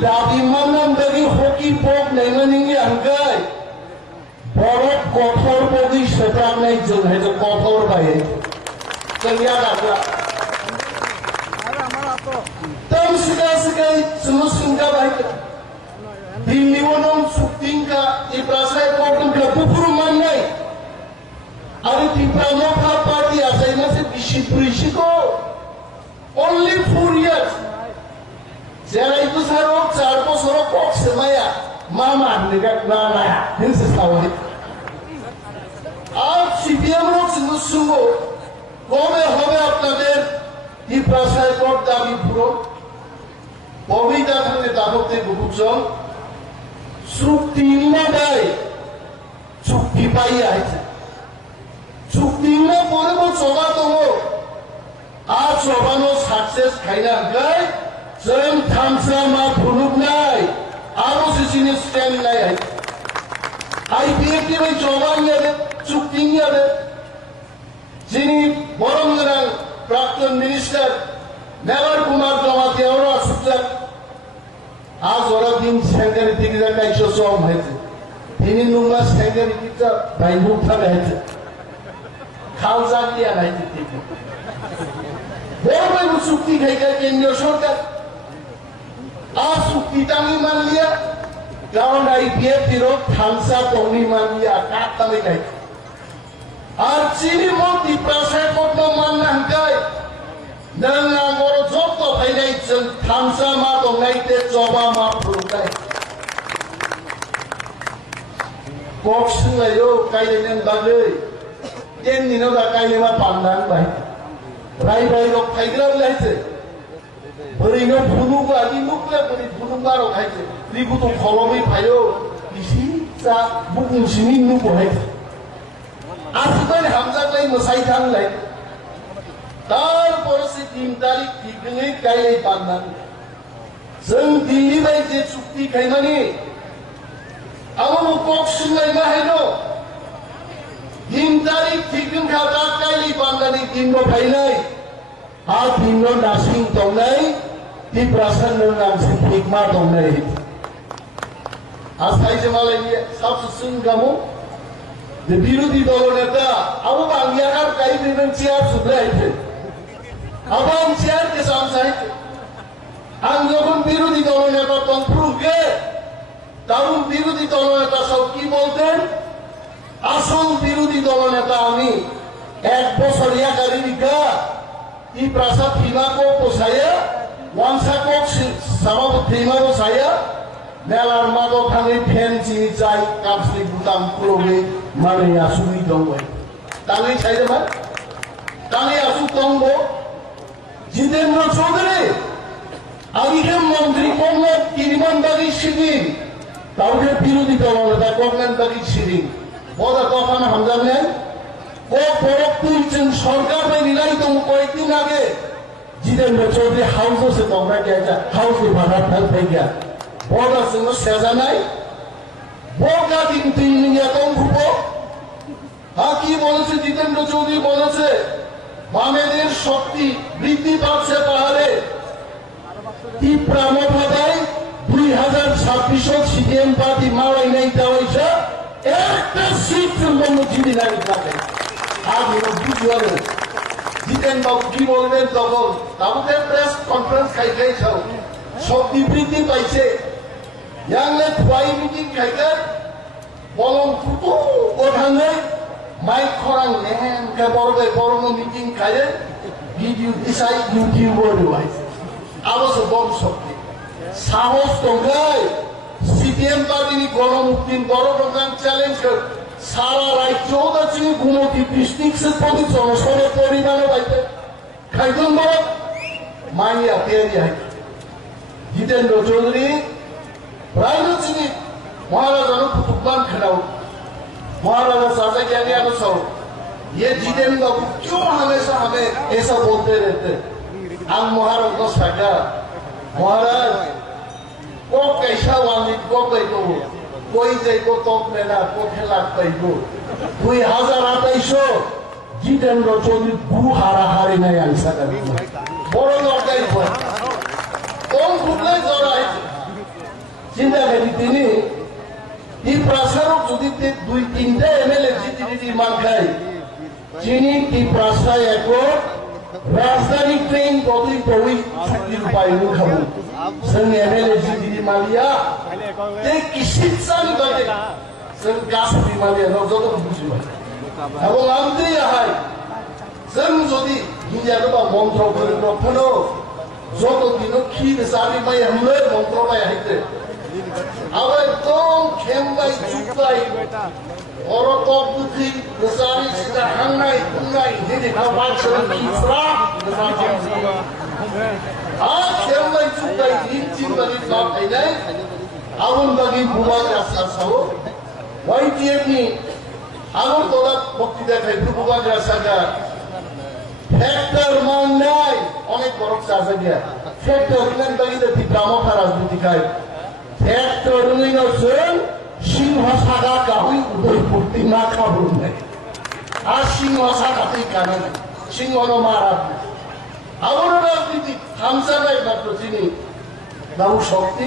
dabi manam dari hoki pok naimaningi angkai borok kotor bagi setan nai jeng itu kotor baik kelihatan tak tam sekali semua singkat baik di liwanong suktingka di prasai kotor ke bufur manai ada di pramuka party asai masih bisi ko only 4 years যারা itu sarok 4 বছর কক semaya mama negak nana hinse sawi আর সিপিএম রক সঙ্গে কবে হবে আপনাদের এই প্রাসায় কোট দাবি পুরো কবিতা থেকে দাবতে বুঝুন চুক্তি না দেয় চুক্তি পাই আছে চুক্তি না পরে চলা তো আর চবানো সাকসেস খাইনা গায় जों थामसा मा फुलुक नाय आरो सिसिनि स्टेम नाय आईपीएफ के भाई जवान यादे चुक्तिंग यादे जिनी बरम गरां प्राक्तन मिनिस्टर नेवर कुमार जमाती और असुचक आज और दिन सेंगरी दिगजा काइसो सोम हेते दिनी नुमा सेंगरी किता बाइबुक था हेते खालजा किया नाय दिते बोल में चुक्ति खाइगा केंद्र सरकार आज चुक्तिटांगी मान लिया कारण आईपीएफ विरोध थामसा तोंगी मान लिया काटता में गई और चीनी मोती प्रासाय कोट में मानना हंकाय नंगा गोरो जोक तो भाई नहीं चल थामसा मा तो नहीं ते चौबा मा फुलकाय बॉक्स में यो कायले ने बागे टेन दिनों का कायले मा पांडांग भाई राई लोग खाइग्रा लाइचे बरैनो फुनुगा नि नुक्ले बरै फुनुगारो खाइছে रिगु तो खलमै फायो बिसि जा बुकुसिनि नु बहाय आसुबाय हामजालाय मसाइ थांलाय तार परसे 3 तारिख थिगै गायलै बाननान जों दिल्ली बायदि चुक्ति खायमानि आमो बक्सिंलाय माहायनो 3 तारिख थिगै खादा गायलै बाननानि दिनबो फायनाय आ दिननो नासिं दंनाय di perasaan dengan hikmah dong dari asal jemalah ini sab susun kamu di biru di dolo neta abu bangyakar kai dengan ciar sudah itu abang ciar ke samsai anjokon biru di dolo neta tongpru ke tarun biru di dolo neta sauki bolten asal biru di dolo neta ami ek bosor ya kali nikah di perasaan hina ko saya Wangsa kok sama terima saya dalam mago kami pensi jai kapsli butang puloge mana ya suri dongwe tangi saya mah tangi asu tonggo Jitendra Chaudhary agam mantri kongna kiriman bagi sidin tauke birodi doloneতা kongnan bagi sidin boda kofana hamzanen ko porok tuilchen সরকার বাই নিলাই তো কয়েকদিন আগে Jitendra Chaudhary house से तोमरा क्या जा हाउस में भाड़ा फल पे गया बहुत असंग सेजा नहीं बहुत का दिन तीन या तो घुपो हाँ की बोले से Jitendra Chaudhary बोले से बामेदेर शक्ति वृद्धि पाठ से पहाड़े ती प्रामोभाई 2026 सीएम पार्टी मारा नहीं दावाई सा एक सीट में मुझे नहीं निकाले आज ये बुझवाले Jiten babu ki bolben tokon tabuke press conference khai chau shokti bridhi paise yangle twai meeting khaikai bolong futu odhangai mic khorang nehem ke borgai borong meeting khaye video disai YouTube device abaso bom shokti sahos tongai CPM party ni গণমুক্তির বড় programme challenge কর সারা রাজ্য দক্ষিণ গুমতি ডিস্ট্রিক্টের প্রতি জনসনের পরিমাণও বাইতে খাইতুন বড় মাইয়া পেরিয়া Jitendra Chaudhary রাজনীতি মহারাজানো কুতুববান खड़ाओ महाराजा साजा क्या गया तो सौ ये Jitendra बाबू क्यों हमेशा हमें ऐसा बोलते रहते हम महाराज को सका महाराज को कैसा वाली को बैठो कोई जाइको तोप लेना को खेला बैठो 2028 Jitendra Chaudhary गुरु हारा हारी नहीं आंसर कर बड़ो लड़का ही हुआ कौन खुदले जोड़ा है চিন্তা করি তিনি এই প্রাসারক যদি 2-3টা এমএলএ জিটি মান খায় চিনি এই প্রাসায় একর রাজধানী ট্রেন কতই পড়ি চুক্তির উপায় খাবো जोंनि एमएलए जिटी मालिया ते किसितसान बादे जों गासै मालिया जत बुजिबाय এবং আমি আহাই जों যদি হিজারবা মন্ত্র করে রক্ষণো যত দিন কি সাবি মাই हमले মন্ত্র মাই হাইতে আবার তো খেমবাই চুকাই অরকব বুদ্ধি গোসারি সিটা হাংনাই কুনাই দিদি খাবার সব কিসরা আর খেমবাই চুকাই দিন বাড়ি সব আইলাই আগুন বাগি বুবাগ রাস্তা সব ওয়াইটিএম নি আগুন তোলা বক্তৃতা খাই বুবাগ রাস্তাটা ফ্যাক্টর মান নাই অনেক বড় চাষা গিয়া ফ্যাক্টর ইলেন বাগিতে বিক্রামকা রাজনীতি খায় ফ্যাক্টর নিনজন সিংহ সাগা কাহুই উদয় পূর্তি না খাবো নাই আর সিংহ সাগাতেই কানে সিংহ মারা আবার রাজনীতি হামসাবাই মাত্র চিনি নাও শক্তি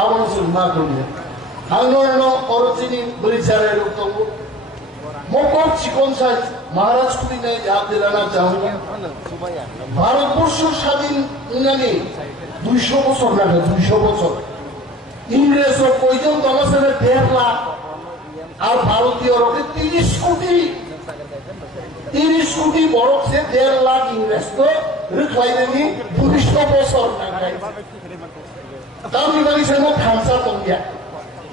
আমার মা করলেন আন্দোলন অরচিনি বরিচারের বক্তব্য মকর চিকন সাইজ মহারাজ কুড়ি নেই याद दिलाना चाहूंगा ভারতবর্ষ স্বাধীন উনানি 200 বছর লাগে 200 বছর ইংরেজরা কয়জন দলসের 1.5 লাখ আর ভারতীয় রকে 30 কোটি বড়ছে 1.5 লাখ ইংরেজ তো রিখাইনি 200 বছর লাগাই তামি বাড়ি সেন খামসা তঙ্গিয়া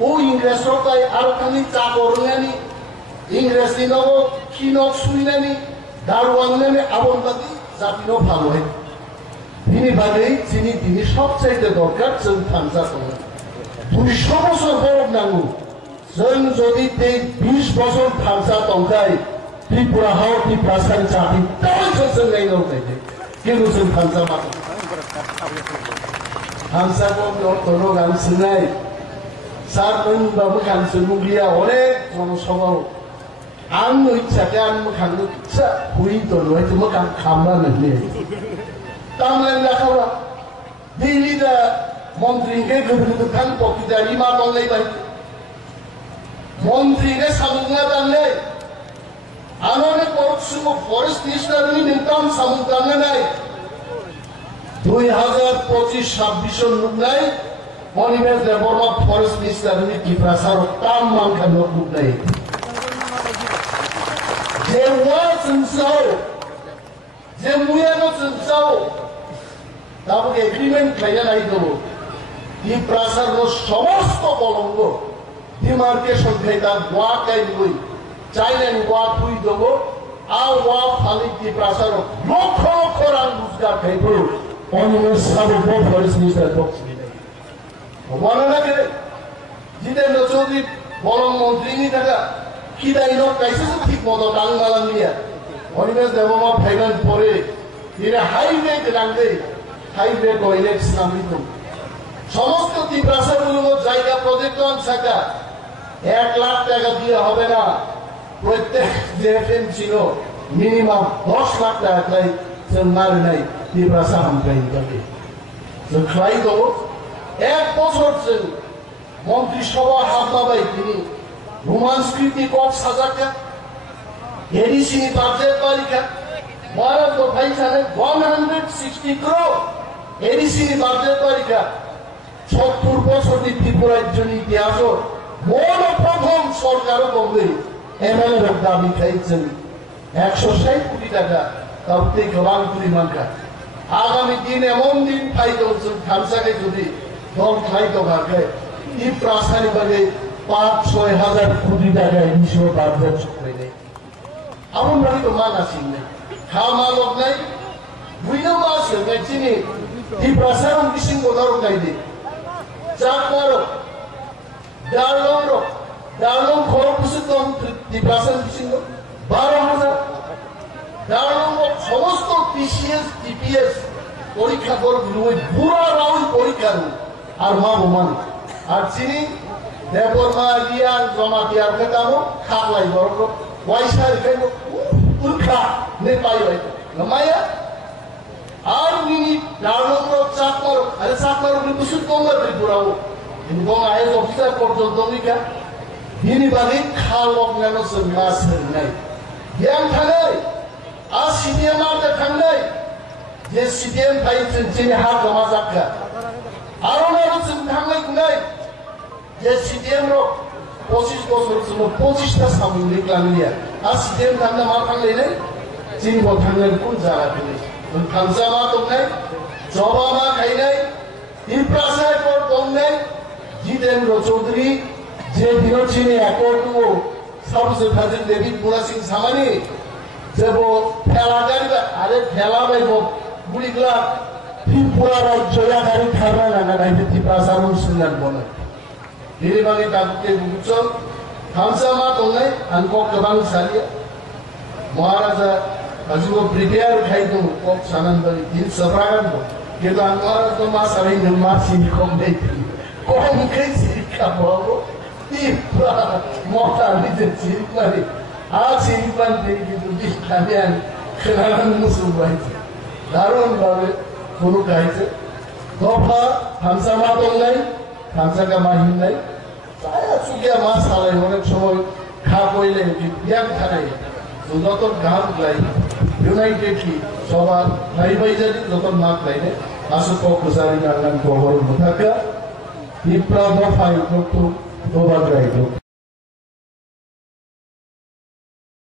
ও ইংরেজ রকাই আর খানি চা করনানি ইংরেজ দিনও কিনক সুইনানি দারওয়াননানি আবনবাদী জাতিনো ভালো হয় তিনি বাদেই তিনি সবচাইতে দরকার जों খামসা তঙ্গা 200 বছর বড় নাঙ্গু जों যদি 20 বছর খামসা তঙ্গাই ত্রিপুরা হাও ত্রিপ্রাসার জাতি তাই जों নাইনো কাইতে কিন্তু जों খামসা মাত্র খামসা কোনো গান শুনাই সার বাবু খামসা মুগিয়া অনেক জনসভা आं इच्छाखै आं मोखांनो फिसा हुई दल हयतो मोखां खामनानै तामलाय लाखावरा दिल्ली दा मन्त्रीके गोदो खान पकिदारि मा दंलायबाय मन्त्रीके सामुंगा दांलाय आंनो परसुमो फरेस्ट मिनिस्टारनि नोंथां सामुं दांनाय 2025-26 नुनाय मनिमेश देबरमा फरेस्ट मिनिस्टारनि टिप्रासार ताम मानखानो नुनाय যে ওয়া চিনসাও যে মুয়ানো চিনসাও তারপর এগ্রিমেন্ট খাইয়া নাই দেবো এই প্রাসার সমস্ত কলঙ্গ ডিমার্কেশন খাইতা ওয়া কাই বই চাইলেন ওয়া তুই দেবো আর ওয়া ফালি কি প্রাসার লক্ষ লক্ষ রাং রোজগার খাইব অনিমেষ সাবো ফরেস্ট মিনিস্টার বক্স মনে লাগে জিতেন্দ্র চৌধুরী বলং মন্ত্রী নি থাকা কি দাইনো কাইছে ঠিক মতো ডাং মালান নিয়া অনিমেষ দেবমা ফাইনাল পরে এরা হাইওয়ে লাঙ্গে হাইওয়ে টয়লেট নামিত সমস্ত ত্রিপ্রাসারগুলো জায়গা প্রজেক্ট থাকা 1 লাখ টাকা দিয়ে হবে না প্রত্যেক জেএফএম ছিল মিনিমাম 10 লাখ টাকা তাই মার নাই ত্রিপ্রাসার হামকাই থাকে খাই দেবো 1 বছর মন্ত্রিসভা হামলাবাই তিনি रोमांस्कृति कॉप सजाका एडीसी बाजेट बालिका भारत को भाई साले 160 करोड़ एडीसी बाजेट बालिका 70 বছর ত্রিপুরার জন্য ইতিহাস মূল প্রথম সরকার বলবে এমএলএ দাবি খাইছেন 160 কোটি টাকা তাতে গোলাম পরিমাণ আগামী দিন এমন দিন খাইতে হচ্ছে খামসাকে যদি দল খাইতে থাকে এই প্রাসারিক ভাবে 5-6 হাজার কোটি টাকা ইস্যু পার বছর হইলে আমার বাড়ি তো মান আসেন নাই খাওয়া মালক নাই বুঝলেও আসে নাই চিনি এই প্রসারণ কিসিং বোধারও নাই দে চাক মারো ডালং খরচ কিছু তো এই প্রসারণ কিসিং 12,000 ডালং সমস্ত পিসিএস টিপিএস পরীক্ষা করবো পুরা রাউন্ড পরীক্ষা আর মা বোমান আর চিনি দেবরমা রিয়ান জমা দিয়ার কেতামো খাকলাই বরক ওয়াইসার কেন উরখা নে পাই হয় নমায়া আর মিনি ডাউনলোড চাপ করো আরে চাপ করো কিছু কমলা ত্রিপুরাও Inbong IAS officer porjontoniga bini bagi khalok nano sengas hernai yang thanai a CDM arte thangnai je CDM thai chini ha gamazakka arona rutsin thangnai kunai je CDM ro 25 বছর ছিল 25টা সামগ্রিক লাঙ্গিয়া আর CDM থামনা মা থাকলে নাই চিনি বল থাকলে কোন জায়গা থেকে খামসা মা তো নাই জবা মা খাই নাই ইনফ্রাস্ট্রাকচার পর তো নাই জিতেন্দ্র চৌধুরী যে বিরোধী অ্যাকর্ড ও সবসে ফাজিল দেবী পুরা সিং সামানি যে वो ठेला गाड़ी अरे ठेला में वो बुरी गला फिर पूरा राज्य गाड़ी खाना लगा नहीं थी प्रासारण सुंदर बोले Diri bagi takutnya bucol, kamsa mat onai, angkok kebang saria. Maharaja, ajugo prepare khai tu kok sanan bagi din sepragan tu. Kita angkara tu mas arin dan mas ini kok deh. Kok mungkin sih kamu? Tiba, mata ni jadi mari. Sini pan diri itu di kalian kenalan musuh baik. Darun bagai guru kaitse. Dopa kamsa mat onai. খামসা Mahin নাই সুকিয়া মাছ হারাই অনেক সময় খা কইলে Biak খারাই যত গান লাই unitedly সবার ভাই ভাই যদি যত নাক লাইনে আসো কুজারি নাগান খবর থাকা ইপ্রা দফাই তো দোবার গাইলো